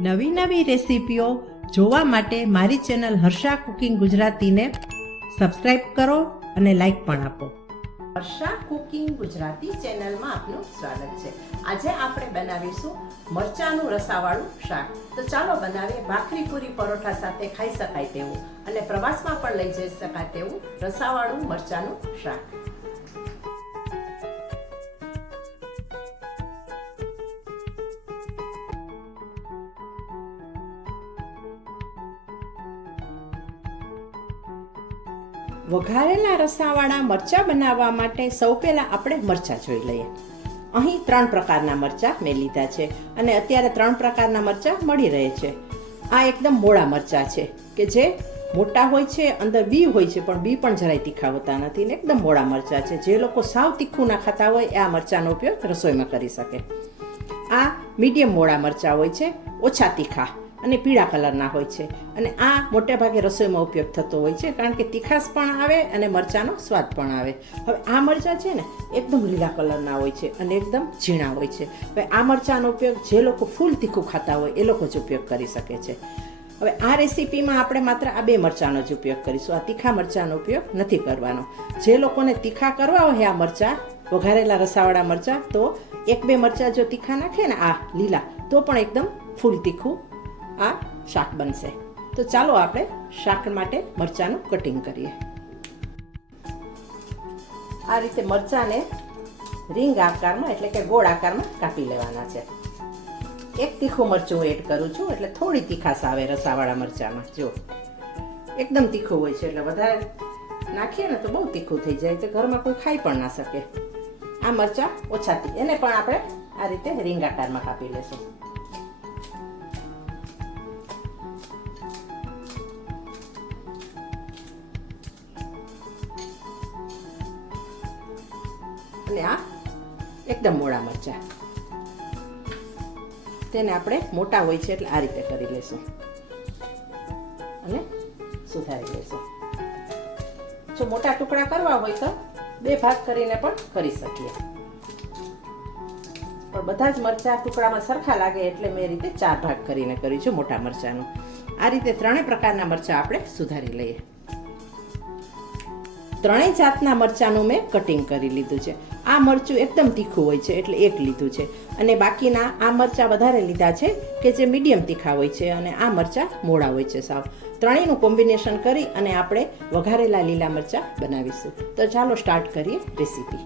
નવી નવી રેસીપીઓ જોવા માટે મારી ચેનલ હર્ષા કુકિંગ ગુજરાતીને સબસ્ક્રાઈબ કરો અને લાઈક પણ આપો. હર્ષા કુકિંગ ગુજરાતી ચેનલમાં આપનું સ્વાગત છે. આજે આપણે બનાવીશું મરચાનું રસાવાળું શાક. તો ચાલો બનાવીએ ભાખરી પૂરી પરોઠા સાથે ખાઈ શકાય તેવું અને પ્રવાસમાં પણ લઈ જઈ શકાય તેવું રસાવાળું મરચાનું શાક. વઘારેલા રસાવાળા મરચાં બનાવવા માટે સૌ પહેલાં આપણે મરચાં જોઈ લઈએ. અહીં ત્રણ પ્રકારના મરચાં મેં લીધા છે અને અત્યારે ત્રણ પ્રકારના મરચાં મળી રહે છે. આ એકદમ મોળા મરચાં છે કે જે મોટા હોય છે, અંદર બી હોય છે, પણ બી પણ જરાય તીખા હોતા નથી ને એકદમ મોળા મરચાં છે. જે લોકો સાવ તીખું ના ખાતા હોય, એ આ મરચાંનો ઉપયોગ રસોઈમાં કરી શકે. આ મીડિયમ મોળા મરચાં હોય છે, ઓછા તીખા. અને પીળા કલરના હોય છે. અને આ મોટે ભાગે રસોઈમાં ઉપયોગ થતો હોય છે, કારણ કે તીખાશ પણ આવે અને મરચાંનો સ્વાદ પણ આવે. હવે આ મરચાં છે ને, એકદમ લીલા કલરના હોય છે અને એકદમ ઝીણા હોય છે. હવે આ મરચાંનો ઉપયોગ જે લોકો ફૂલ તીખું ખાતા હોય, એ લોકો જ ઉપયોગ કરી શકે છે. હવે આ રેસીપીમાં આપણે માત્ર આ બે મરચાંનો જ ઉપયોગ કરીશું. આ તીખા મરચાંનો ઉપયોગ નથી કરવાનો. જે લોકોને તીખા કરવા હોય આ મરચાં, વઘારેલા રસાવાળા મરચાં, તો એક બે મરચાં જો તીખા નાખે ને આ લીલા, તો પણ એકદમ ફૂલ તીખું આ શાક બનશે. તો ચાલો આપણે શાક માટે મરચાંનું કટિંગ કરીએ. આ રીતે મરચાંને રીંગ આકારમાં એટલે કે ગોળ આકારમાં કાપી લેવાના છે. એક તીખું મરચું એડ કરું છું, એટલે થોડી તીખાશ આવે રસાવાળા મરચાંમાં. જો, એકદમ તીખું હોય છે, એટલે વધારે નાખીએ ને તો બહુ તીખું થઈ જાય, તો ઘરમાં કોઈ ખાઈ પણ ના શકે. આ મરચાં ઓછા એને પણ આપણે આ રીતે રીંગ આકારમાં કાપી લેશું. અને આ એકદમ મોળા મરચાં તેને આપણે મોટા હોય છે એટલે આ રીતે કરી લેશું. અને સુધારી લેશું. જો મોટા ટુકડા કરવા હોય તો બે ભાગ કરીને પણ કરી શકીએ. પણ બધા જ મરચાં ટુકડામાં સરખા લાગે એટલે મેં રીતે ચાર ભાગ કરીને કર્યું છે મોટા મરચાંનું. આ રીતે ત્રણેય પ્રકારના મરચાં આપણે સુધારી લઈએ. ત્રણેય જાતના મરચાંનું મેં કટિંગ કરી લીધું છે. આ મરચું એકદમ તીખું હોય છે, એટલે એક લીધું છે. અને બાકીના આ મરચાં વધારે લીધા છે કે જે મીડિયમ તીખા હોય છે અને આ મરચાં મોડા હોય છે સાવ. ત્રણેયનું કોમ્બિનેશન કરી અને આપણે વઘારેલા લીલા મરચાં બનાવીશું. તો ચાલો સ્ટાર્ટ કરીએ રેસીપી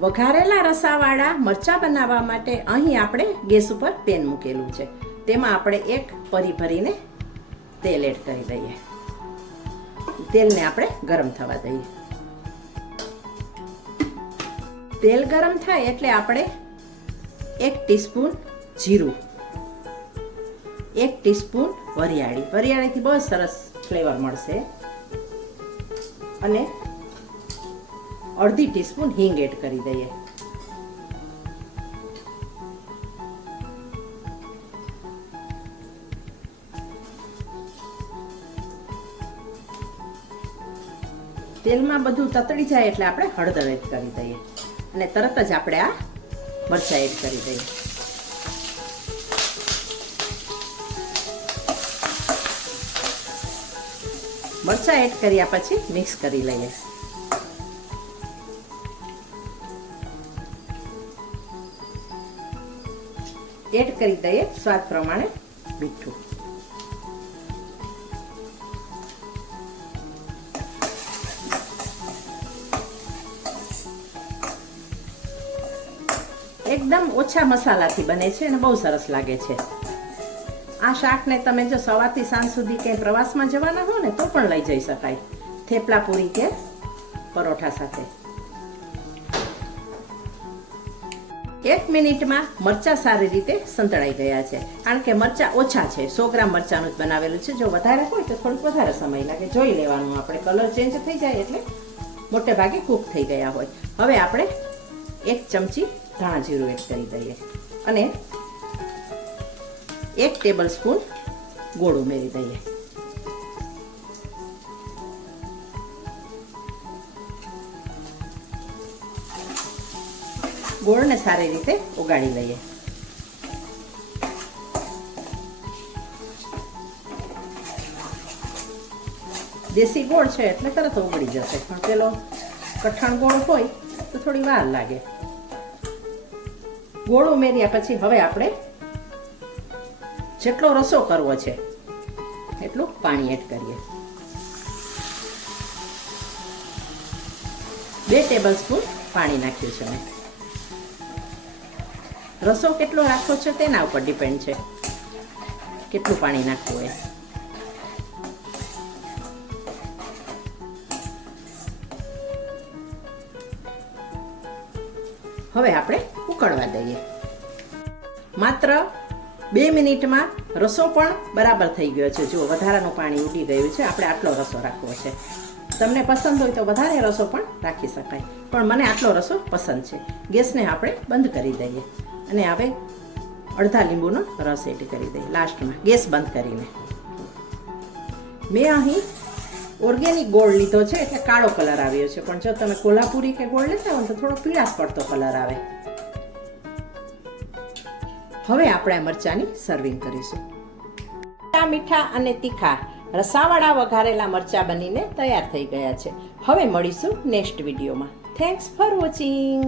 વઘારેલા રસાવાળા મરચાં બનાવવા માટે અહીં આપણે ગેસ ઉપર પેન મૂકેલું છે. તેમાં આપણે એક પરી ભરીને તેલ એડ કરી દઈએ. તેલને આપણે ગરમ થવા દઈએ. તેલ ગરમ થાય એટલે આપણે એક ટીસ્પૂન જીરું, એક ટીસ્પૂન વરિયાળી. વરિયાળીથી બહુ સરસ ફ્લેવર મળશે. અને અડધી ટીસ્પૂન હિંગ એડ કરી દઈએ. તેલમાં બધું તતડી જાય એટલે આપણે હળદર એડ કરી દઈએ. અને તરત જ આપણે આ મરચાં એડ કરી દઈએ. મરચાં એડ કર્યા પછી મિક્સ કરી લઈએ. એડ કરી દઈએ સ્વાદ પ્રમાણે મીઠું. એકદમ ઓછા મસાલાથી બને છે અને બહુ સરસ લાગે છે. આ શાકને તમે જો સવારથી સાંજ સુધી ક્યાંય પ્રવાસમાં જવાના હો ને તો પણ લઈ જઈ શકાય. થેપલા પૂરી કે પરોઠા સાથે. એક મિનિટમાં મરચાં સારી રીતે સંતળાઈ ગયા છે. કારણ કે મરચાં ઓછા છે. સો ગ્રામ મરચાંનું જ બનાવેલું છે. જો વધારે હોય તો થોડુંક વધારે સમય લાગે. જોઈ લેવાનું આપણે. કલર ચેન્જ થઈ જાય એટલે મોટે ભાગે કૂક થઈ ગયા હોય. હવે આપણે એક ચમચી ધાણા જીરું એડ કરી દઈએ. અને એક ટેબલ સ્પૂન ગોળ ઉમેરી દઈએ. ગોળને સારી રીતે ઉગાડી લઈએ. દેશી ગોળ છે એટલે તરત ઉગડી જશે. પણ પેલો કઠણ ગોળ હોય તો થોડી વાર લાગે. ગોળ ઉમેર્યા પછી હવે આપણે જેટલો રસો કરવો છે, એટલું પાણી એડ કરીએ. બે ટેબલ સ્પૂન પાણી નાખ્યું છે મેં. રસો કેટલો રાખવો છે તેના ઉપર ડિપેન્ડ છે, કેટલું પાણી નાખવું એ હવે આપણે ઉકળવા દઈએ. માત્ર બે મિનિટમાં રસો પણ બરાબર થઈ ગયો છે. જો વધારાનું પાણી ઉડી ગયું છે. આપણે આટલો રસો રાખવો છે. તમને પસંદ હોય તો વધારે રસો પણ રાખી શકાય. પણ મને આટલો રસો પસંદ છે. ગેસને આપણે બંધ કરી દઈએ. અને હવે અડધા લીંબુનો રસ એડ કરી દઈએ. લાસ્ટમાં ગેસ બંધ કરીને. મેં અહીં ઓર્ગેનિક ગોળ લીધો છે એટલે કાળો કલર આવ્યો છે. પણ જો તમે કોલ્હાપુરી કે ગોળ લેતા હોય તો થોડો પીળાશ પડતો કલર આવે. હવે આપણે આ મરચાંની સર્વિંગ કરીશું. મીઠા મીઠા અને તીખા રસાવાળા વઘારેલા મરચાં બનીને તૈયાર થઈ ગયા છે. હવે મળીશું નેક્સ્ટ વિડીયોમાં થેન્ક્સ ફોર વોચિંગ